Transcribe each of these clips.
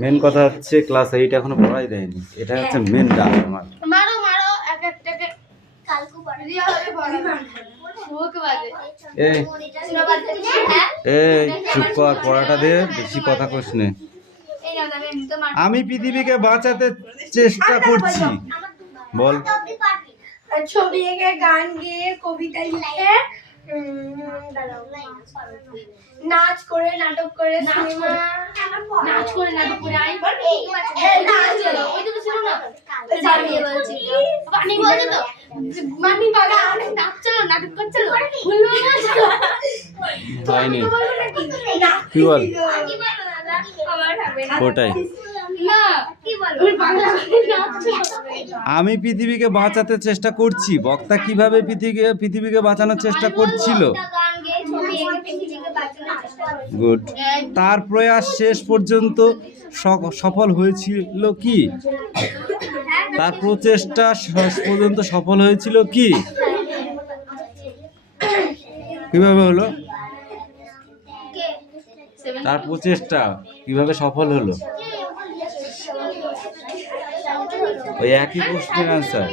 Main কথা হচ্ছে class 8 এখনো পড়াই দেয়নি, এটা হচ্ছে মেন ডাক আমার। মারো মারো এক একটাকে কালকে পড়া দিয়া হবে পড়া শুক বাজে। এই চুপ কর, পড়াটা দে, বেশি কথা কইস না। আমি পৃথিবীকে বাঁচাতে চেষ্টা করছি। বল। ছবি এঁকে, গান গেয়ে, কবিতা লিখে, নাচ করে, নাটক করে, সিনেমা নাচ করে, নাটক করে আই নাচ ওই তো ছিল না জানিয়ে বলছি পানি বলছে তো মানি বাগা অনেক নাচছিল, নাটক করছিল, ভুলবো না হয়নি কি বল ওটাই না কি বল ওই বাংলা নাচছিল। আমি পৃথিবীকে বাঁচাতে চেষ্টা করছি। বক্তা কিভাবে পৃথিবীকে বাঁচানোর চেষ্টা করছিল? গুড। তার প্রয়াস শেষ পর্যন্ত সফল হয়েছিল কি? তার প্রচেষ্টা শেষ পর্যন্ত সফল হয়েছিল কি? কিভাবে হলো? তার প্রচেষ্টা কিভাবে সফল হলো? ওই একই প্রশ্নের আনসার,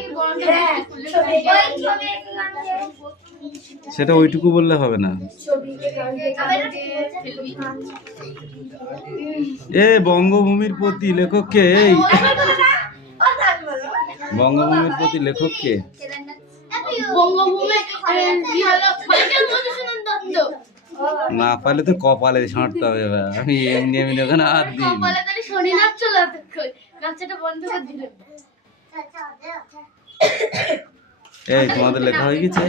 সেটা ওইটুকু বললে হবে না। এ বঙ্গভূমির প্রতি লেখককে, এই বঙ্গভূমির প্রতি লেখককে না পারলে তো কপালে ছাঁটতে হবে। আমি এমনি এমনি ওখানে হাত দিই। এই তোমাদের লেখা হয়ে গেছে?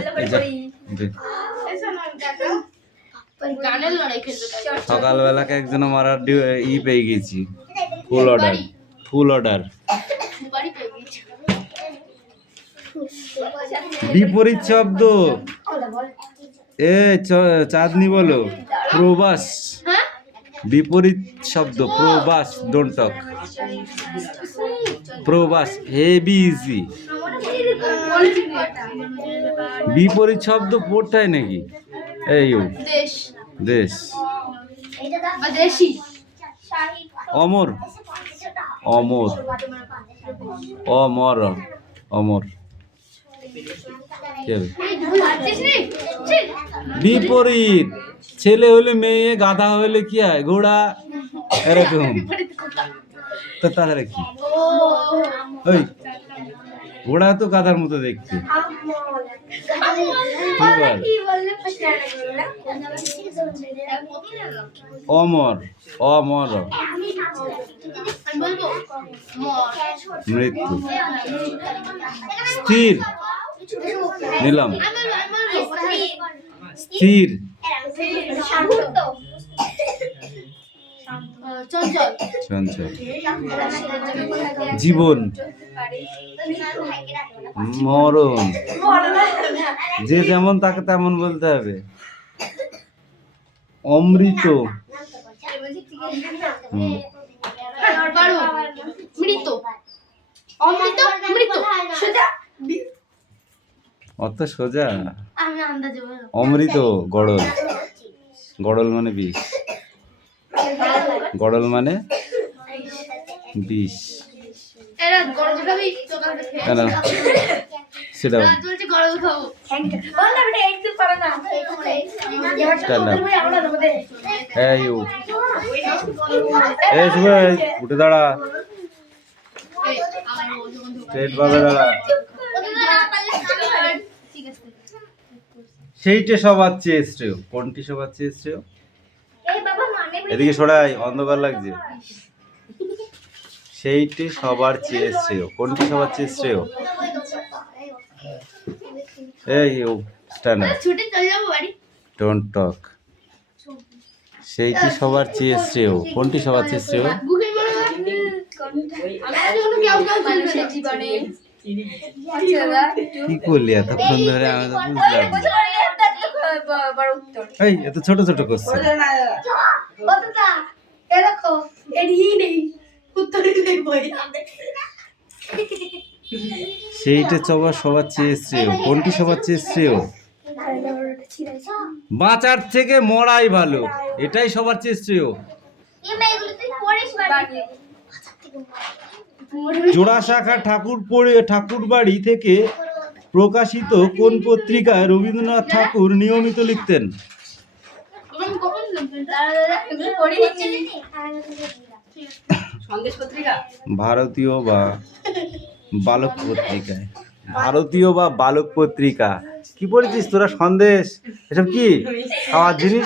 সকালবেলাকে একজন মারার ই পেয়ে গেছি, ফুল অর্ডার, ফুল অর্ডার। বিপরীত শব্দ, এ চাঁদনি বলো। প্রবাস, বিপরীত শব্দ প্রবাস, ডোন্ট টক। প্রবাস হেভি ইজি। বিপরীত শব্দ পড়তাই নাকি? এই দেশ, অমর, অমর, অমর, অমর। বিপরীত, ছেলে হলে মেয়ে, গাধা হলে কি হয়? ঘোড়া, এরকম। তো তাহলে কি? ওই ঘোড়া তো গাধার মতো দেখতে। অমর, অমর, মৃত্যু। স্থির, নিলাম স্থির। চঞ্চল। জীবন, মরণ। যে যেমন তাকে তেমন বলতে হবে। অমৃত, মৃত, অমৃত, মৃত। অত সোজা? অমৃত, গড়ল, গড়ল মানে বিষ, গড়ল মানে বিষ। সেটা উঠে দাঁড়া, স্ট্রেট ভাবে দাঁড়া। সেইটে সবার চেয়ে শ্রেয়। কোনটি সবার চেয়ে শ্রেয়? এদিকে সরাই, অন্ধকার লাগছে। সেইটি সবার চেয়ে শ্রেয়। কোনটি সবার চেয়ে শ্রেয়? এই স্ট্যান্ড আপ, ডোন্ট টক। সেইটি সবার চেয়ে শ্রেয়। কোনটি সবার চেয়ে শ্রেয়? কি করলি এতক্ষণ ধরে? আমি তো বুঝলাম। এই এত ছোট ছোট কোশ্চেন। সেইটা সবার চেয়ে শ্রেয়। কোনটি সবার চেয়ে শ্রেয়? বাঁচার থেকে মরাই ভালো, এটাই সবার চেয়ে শ্রেয়। জোড়াসাঁকো ঠাকুর বাড়ি থেকে প্রকাশিত কোন পত্রিকায় রবীন্দ্রনাথ ঠাকুর নিয়মিত লিখতেন? ভারতীয় বা বালক পত্রিকায়। ভারতীয় বা বালক পত্রিকা। কি পড়েছিস তোরা? সন্দেশ এসব কি খাওয়ার জিনিস?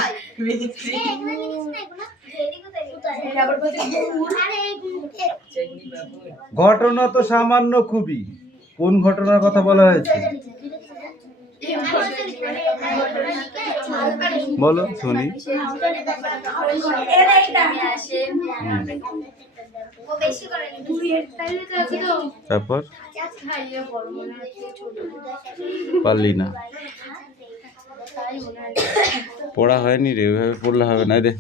ঘটনা তো সামান্য খুবই, কোন ঘটনার কথা বলা হয়েছে বলো শুনি। তারপর পারলি না, পড়া হয়নি রে, ওইভাবে পড়লে হবে না রে।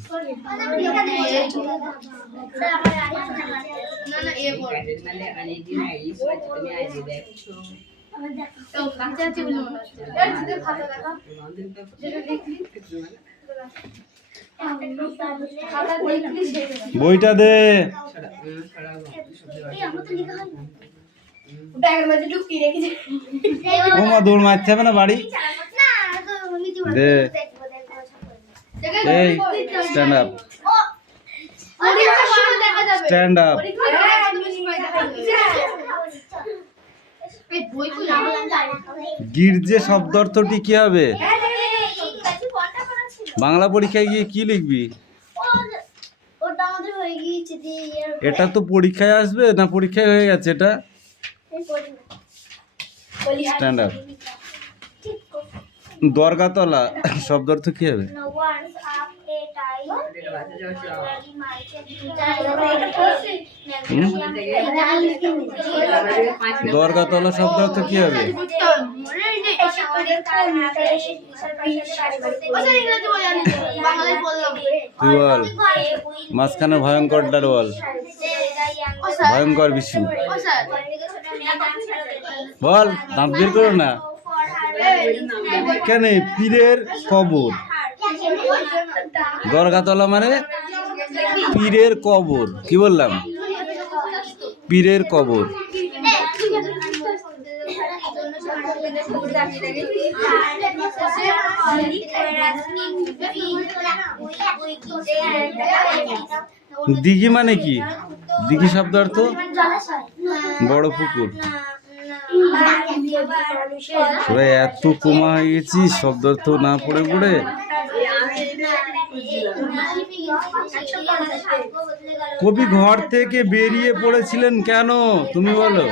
বইটা দে। ওমা দৌড় মারতে হবে না বাড়ি। দে এই স্ট্যান্ড আপ, স্ট্যান্ড আপ। গির্জে শব্দ অর্থটি কি হবে? বাংলা পরীক্ষায় গিয়ে কি লিখবি? এটা তো পরীক্ষায় আসবে না, পরীক্ষায় হয়ে গেছে এটা। Stand up. দরগাতলা শব্দ অর্থ কি হবে? দরগাতলা শব্দ অর্থ কি হবে? তুই বল। মাঝখানে ভয়ঙ্কর ডাল বল। ভয়ঙ্কর বিষ্ণু বল। দাঁত বের করো না কেন? পীরের কবর। দরগাতলা মানে পীরের কবর। কি বললাম? পীরের কবর। দিঘি মানে কি? দিঘি শব্দ অর্থ বড় পুকুর। এত কমা হয়ে গেছি শব্দ অর্থ না পড়ে পড়ে। কবি ঘর থেকে বেরিয়ে পড়েছিলেন কেন? তুমি বলো।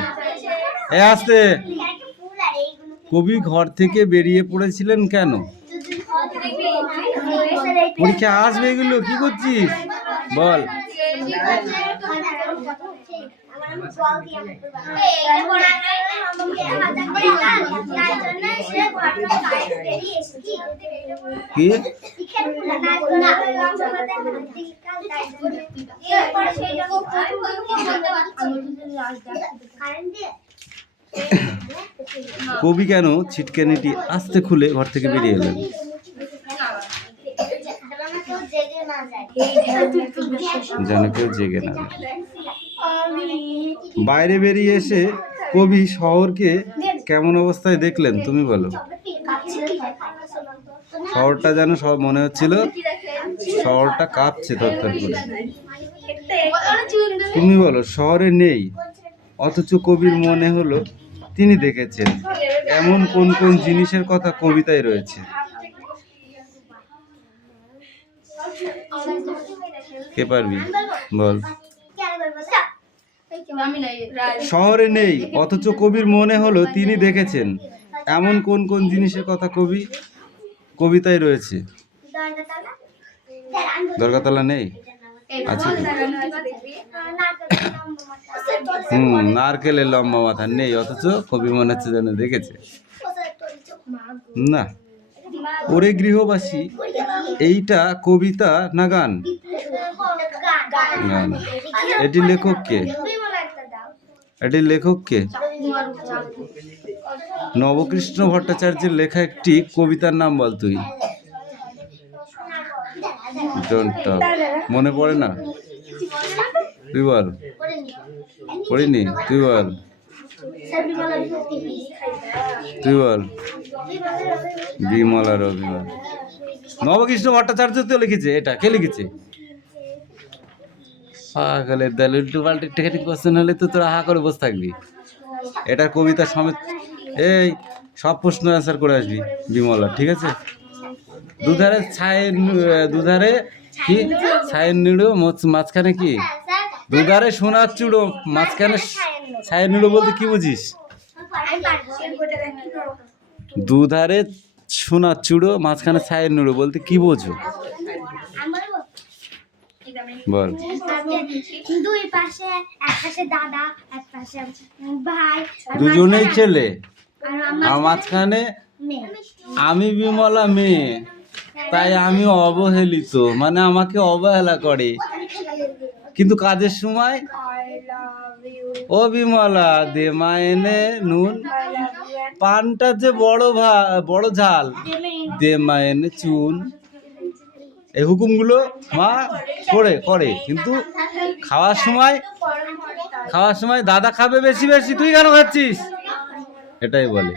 আসতে। কবি ঘর থেকে বেরিয়ে পড়েছিলেন কেন? পরীক্ষা আসবে এগুলো, কি করছিস বল। কি? কবি কেন ছিটকানিটি আস্তে খুলে ঘর থেকে বেরিয়ে এলেন? যেন কেউ জেগে না। বাইরে বেরিয়ে এসে কবি শহরকে কেমন অবস্থায় দেখলেন? তুমি বলো। শহরটা যেন সব মনে হচ্ছিল শহরটা কাঁপছে থরথর করে। তুমি বলো। শহরে নেই অথচ কবির মনে হলো তিনি দেখেছেন এমন কোন কোন জিনিসের কথা কবিতায় রয়েছে? কে পারবি বল। শহরে নেই অথচ কবির মনে হলো তিনি দেখেছেন এমন কোন কোন জিনিসের কথা কবিতায় রয়েছে? দরগাতলা নেই। আচ্ছা নারকেলের লম্বা মাথা নেই অথচ কবি মনে হচ্ছে যেন দেখেছে। না। ওরে গৃহবাসী এইটা কবিতা না গান? গান। এটির লেখক কে? নবকৃষ্ণ ভট্টাচার্যের লেখা একটি কবিতার নাম বল তুই। মনে পড়ে না, তুই বল। পড়িনি, তুই বল। তুই বল। বিমলা রবিবার। নবকৃষ্ণ ভট্টাচার্য তো লিখেছে এটা, কে লিখেছে? পাগলের দল, উল্টো পাল্টা টেকাটি কোশ্চেন হলে তো তোরা হা করে বসে থাকবি। এটার কবিতা সমেত এই সব প্রশ্ন অ্যান্সার করে আসবি বিমলা, ঠিক আছে? দুধারে দুধারে কি ছায়ের নিড়ো, মাঝখানে কি? দুধারে সোনার চূড়ো, মাঝখানে ছায়ের নিড়ো বলতে কি বুঝিস? দুধারে সোনার চূড়ো, মাঝখানে ছায়ের নিড়ো বলতে কি বোঝো? বল। দুই পাশে, এক পাশে দাদা, এক পাশে ভাই, দুজনেই ছেলে, আর আর মাঝখানে মেয়ে। আমি বিমলা মেয়ে, তাই আমি অবহেলিত, মানে আমাকে অবহেলা করে, কিন্তু কাজের সময় ও বিমলা দে মা এনে নুন, পানটা যে বড় ঝাল, দে মা এনে চুন। এই হুকুমগুলো মা করে, কিন্তু খাওয়ার সময় দাদা খাবে বেশি বেশি, তুই কেন খাচ্ছিস, এটাই বলে।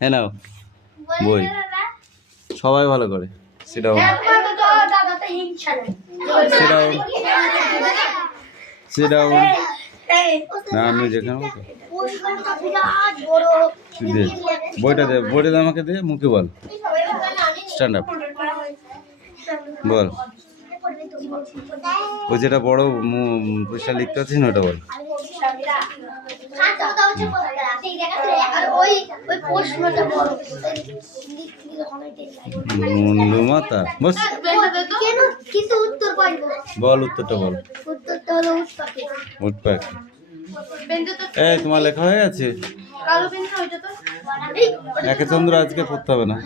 হ্যাঁ নাও বই, সবাই ভালো করে। সেটাও না, আমি যেখানে বইটা দে আমাকে, দে মুখে বল, স্ট্যান্ড আপ বল। ওই যেটা বড় পয়সা লিখতে আছিস না, ওটা বল। মুন্ডু মাতা বস, কিন্তু উত্তর পাইবো, বল উত্তরটা বল। উত্তরটা হলো উট পাখি। এই তোমার লেখা হয়ে গেছে? কালো পেন ওইটা তো একে চন্দ্র আজকে পড়তে হবে না।